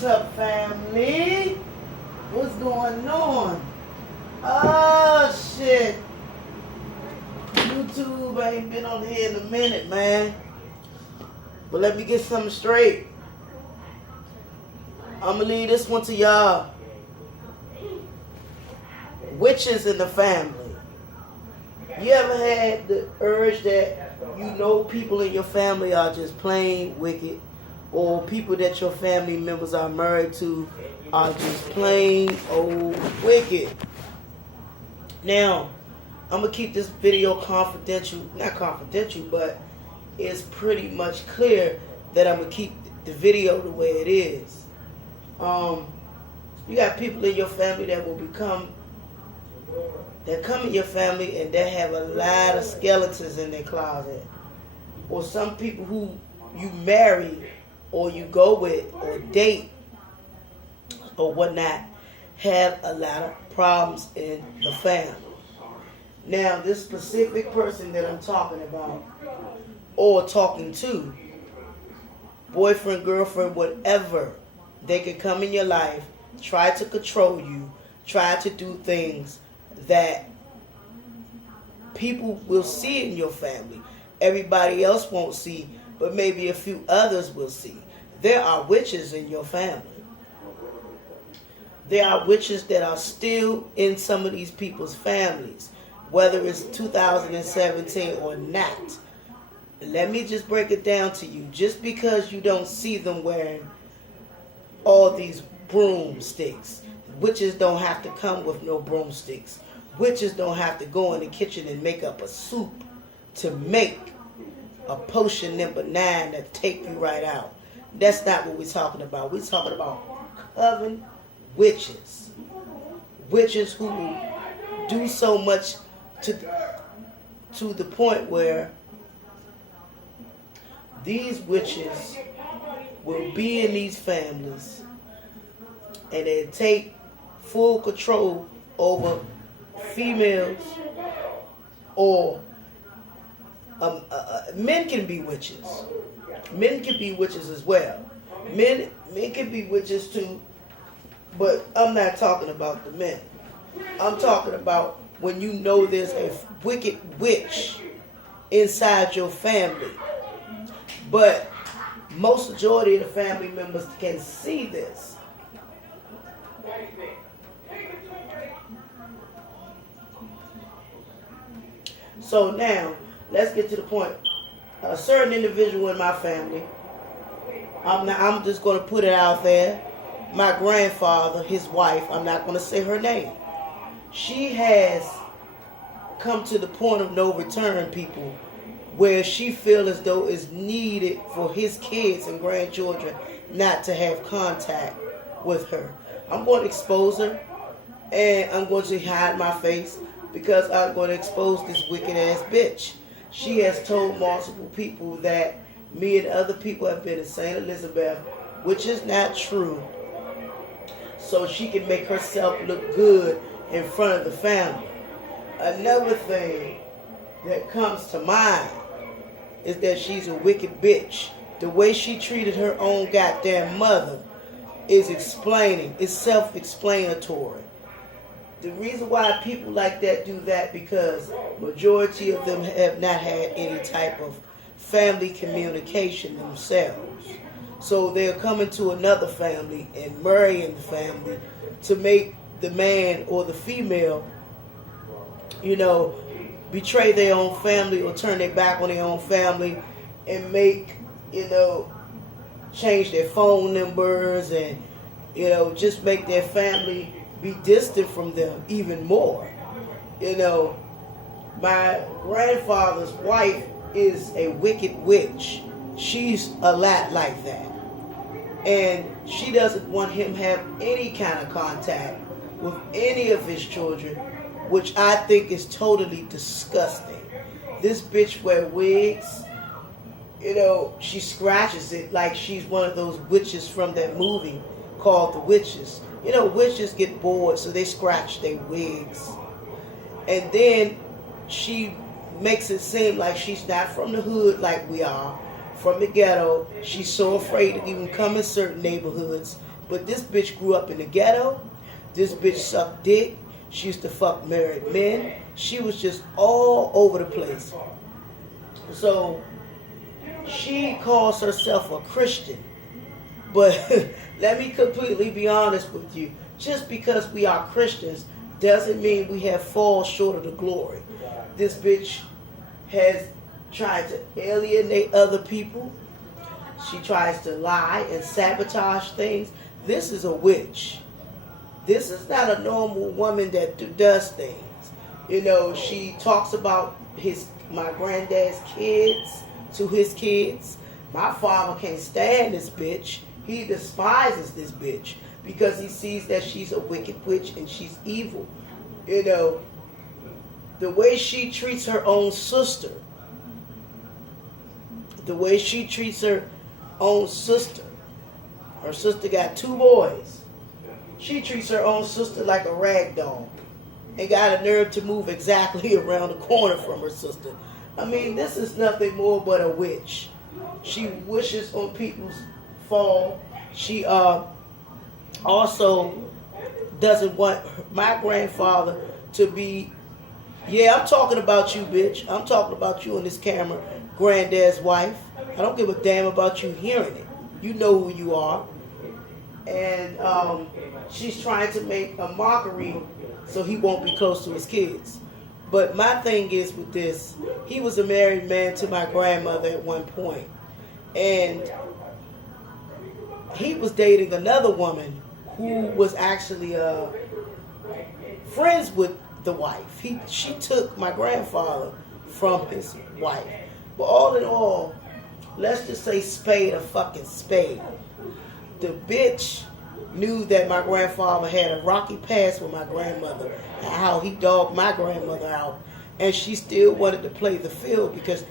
What's up, family? What's going on? Oh, shit. YouTube ain't been on here in a minute, man. But let me get something straight. I'm going to leave this one to y'all. Witches in the family. You ever had the urge that you know people in your family are just plain wicked, or people that your family members are married to are just plain old wicked? Now, I'm going to keep this video confidential. Not confidential, but it's pretty much clear that I'm going to keep the video the way it is. You got people in your family that come in your family and they have a lot of skeletons in their closet. Or some people who you marry or you go with or date or whatnot have a lot of problems in the family. Now, this specific person that I'm talking about or talking to, boyfriend, girlfriend, whatever, they can come in your life, try to control you, try to do things that people will see in your family. Everybody else won't see, but maybe a few others will see. There are witches in your family. There are witches that are still in some of these people's families, whether it's 2017 or not. Let me just break it down to you. Just because you don't see them wearing all these broomsticks, witches don't have to come with no broomsticks. Witches don't have to go in the kitchen and make up a soup to make a potion number 9 that take you right out. That's not what we're talking about. We're talking about coven witches. Witches who do so much to the point where these witches will be in these families and they take full control over females, or men can be witches. Men can be witches as well. Men can be witches too, but I'm not talking about the men. I'm talking about when you know there's a wicked witch inside your family, but most majority of the family members can see this. So now, let's get to the point. A certain individual in my family, I'm just going to put it out there. My grandfather, his wife, I'm not going to say her name. She has come to the point of no return, people, where she feels as though it's needed for his kids and grandchildren not to have contact with her. I'm going to expose her, and I'm going to hide my face, because I'm going to expose this wicked ass bitch. She has told multiple people that me and other people have been in St. Elizabeth, which is not true, so she can make herself look good in front of the family. Another thing that comes to mind is that she's a wicked bitch. The way she treated her own goddamn mother is self-explanatory. The reason why people like that do that, because majority of them have not had any type of family communication themselves. So they're coming to another family and marrying the family to make the man or the female, betray their own family or turn their back on their own family and make, change their phone numbers and, just make their family be distant from them even more. My grandfather's wife is a wicked witch. She's a lot like that. And she doesn't want him to have any kind of contact with any of his children, which I think is totally disgusting. This bitch wear wigs. She scratches it like she's one of those witches from that movie called The Witches. Witches get bored, so they scratch their wigs. And then she makes it seem like she's not from the hood like we are, from the ghetto. She's so afraid to even come in certain neighborhoods But this bitch grew up in the ghetto. This bitch sucked dick. She used to fuck married men. She was just all over the place. So she calls herself a Christian. But let me completely be honest with you. Just because we are Christians doesn't mean we have fallen short of the glory. This bitch has tried to alienate other people. She tries to lie and sabotage things. This is a witch. This is not a normal woman that does things. You know, she talks about my granddad's kids to his kids. My father can't stand this bitch. He despises this bitch because he sees that she's a wicked witch and she's evil. You know, the way she treats her own sister. The way she treats her own sister. Her sister got 2 boys. She treats her own sister like a rag doll and got a nerve to move exactly around the corner from her sister. I mean, this is nothing more but a witch. She wishes on people's fall. She also doesn't want my grandfather to be, yeah, I'm talking about you, bitch. I'm talking about you on this camera, granddad's wife. I don't give a damn about you hearing it. You know who you are. And she's trying to make a mockery so he won't be close to his kids. But my thing is with this, he was a married man to my grandmother at one point. And he was dating another woman who was actually friends with the wife. She took my grandfather from his wife. But all in all, let's just say spade a fucking spade. The bitch knew that my grandfather had a rocky past with my grandmother and how he dogged my grandmother out. And she still wanted to play the field because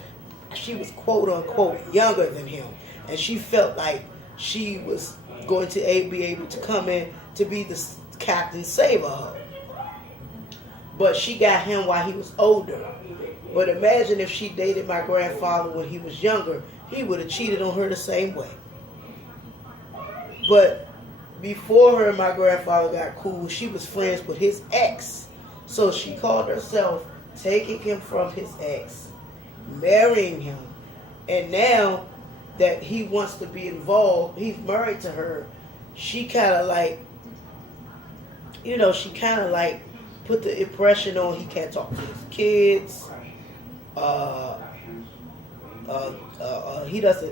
she was quote unquote younger than him. And she felt like she was going to be able to come in to be the captain save her. But she got him while he was older. But imagine if she dated my grandfather when he was younger, he would have cheated on her the same way. But before her and my grandfather got cool, she was friends with his ex. So she called herself taking him from his ex, marrying him. And now that he wants to be involved, he's married to her, she kind of like, you know, she kind of like put the impression on he can't talk to his kids.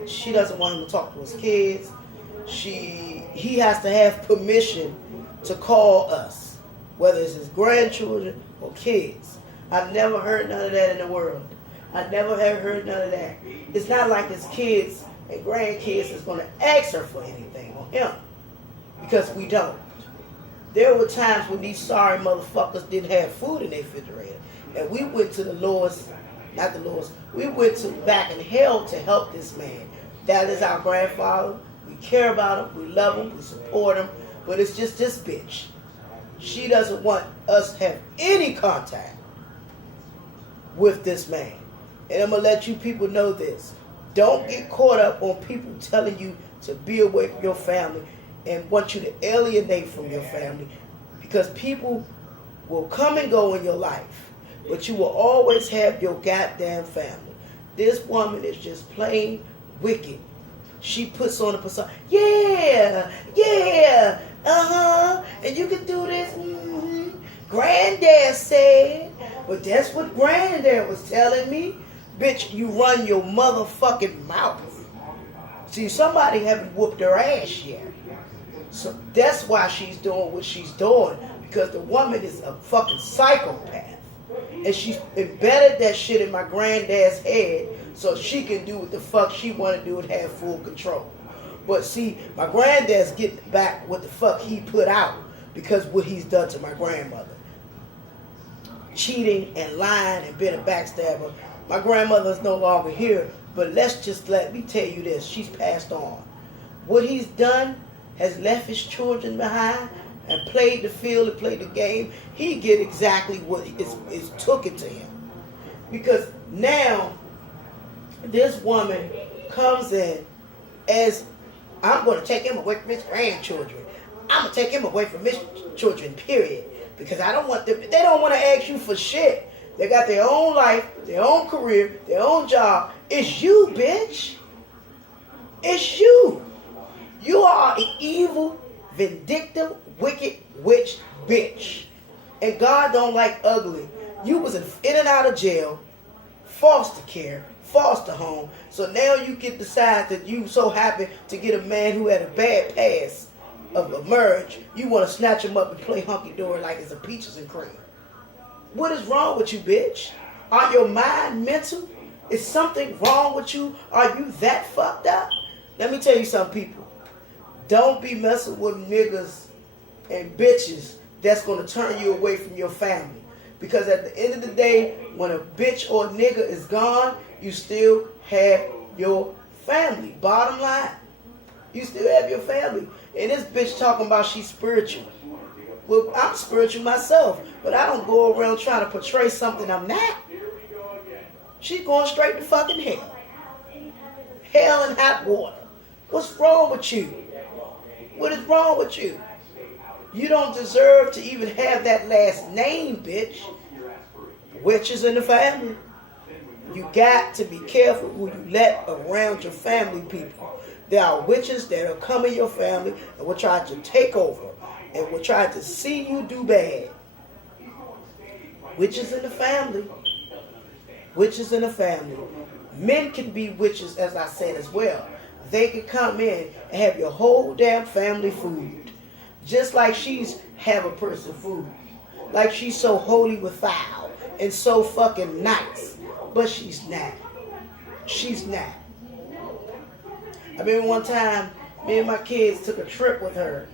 She doesn't want him to talk to his kids. He has to have permission to call us, whether it's his grandchildren or kids. I've never heard none of that in the world. I never have heard none of that. It's not like his kids and grandkids is going to ask her for anything on him, because we don't. There were times when these sorry motherfuckers didn't have food in their refrigerator, and we went to the Lord's, not the Lord's, we went to back in hell to help this man. That is our grandfather. We care about him, we love him, we support him, but it's just this bitch. She doesn't want us to have any contact with this man. And I'm going to let you people know this. Don't get caught up on people telling you to be away from your family and want you to alienate from your family, because people will come and go in your life, but you will always have your goddamn family. This woman is just plain wicked. She puts on a persona. Yeah, and you can do this. Granddad said, but that's what Granddad was telling me. Bitch, you run your motherfucking mouth. See, somebody haven't whooped her ass yet. So that's why she's doing what she's doing, because the woman is a fucking psychopath. And she's embedded that shit in my granddad's head so she can do what the fuck she want to do and have full control. But see, my granddad's getting back what the fuck he put out because what he's done to my grandmother. Cheating and lying and being a backstabber. My grandmother is no longer here, but let me tell you this, she's passed on. What he's done has left his children behind and played the field and played the game. He get exactly what is took it to him. Because now this woman comes in as I'm going to take him away from his grandchildren. I'm going to take him away from his children, period. Because I don't want them, they don't want to ask you for shit. They got their own life, their own career, their own job. It's you, bitch. It's you. You are an evil, vindictive, wicked witch bitch. And God don't like ugly. You was in and out of jail, foster care, foster home. So now you get decide that you so happy to get a man who had a bad past of a marriage. You want to snatch him up and play hunky-dory like it's a peaches and cream. What is wrong with you, bitch? Are your mind mental? Is something wrong with you? Are you that fucked up? Let me tell you something, people. Don't be messing with niggas and bitches that's going to turn you away from your family. Because at the end of the day, when a bitch or a nigga is gone, you still have your family. Bottom line. You still have your family. And this bitch talking about she's spiritual. Well, I'm spiritual myself, but I don't go around trying to portray something I'm not. She's going straight to fucking hell. Hell and hot water. What's wrong with you? What is wrong with you? You don't deserve to even have that last name, bitch. Witches in the family. You got to be careful who you let around your family, people. There are witches that will come in your family and will try to take over and will try to see you do bad. Witches in the family. Witches in the family. Men can be witches, as I said as well. They can come in and have your whole damn family food. Just like she's have a person food. Like she's so holy with foul and so fucking nice. But she's not. She's not. I remember one time, me and my kids took a trip with her.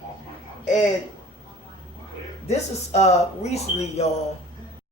And this is recently, y'all.